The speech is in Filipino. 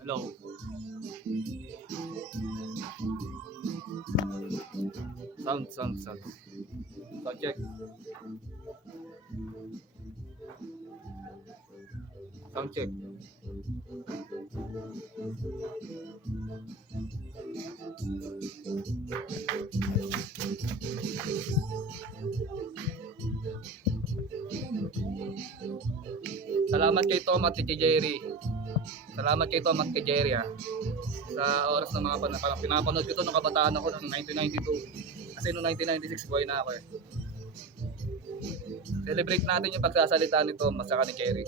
Hello. Sound. Sound check. Sound check. Salamat kay Tom at kay Jerry. Salamat kay Tom at kay Jerry sa oras ng mga pinapanood ko to nung kabataan ako noong 1992. Kasi noong 1996 buhay na ako eh. Celebrate natin yung pagsasalita ni Tom at saka ni Jerry.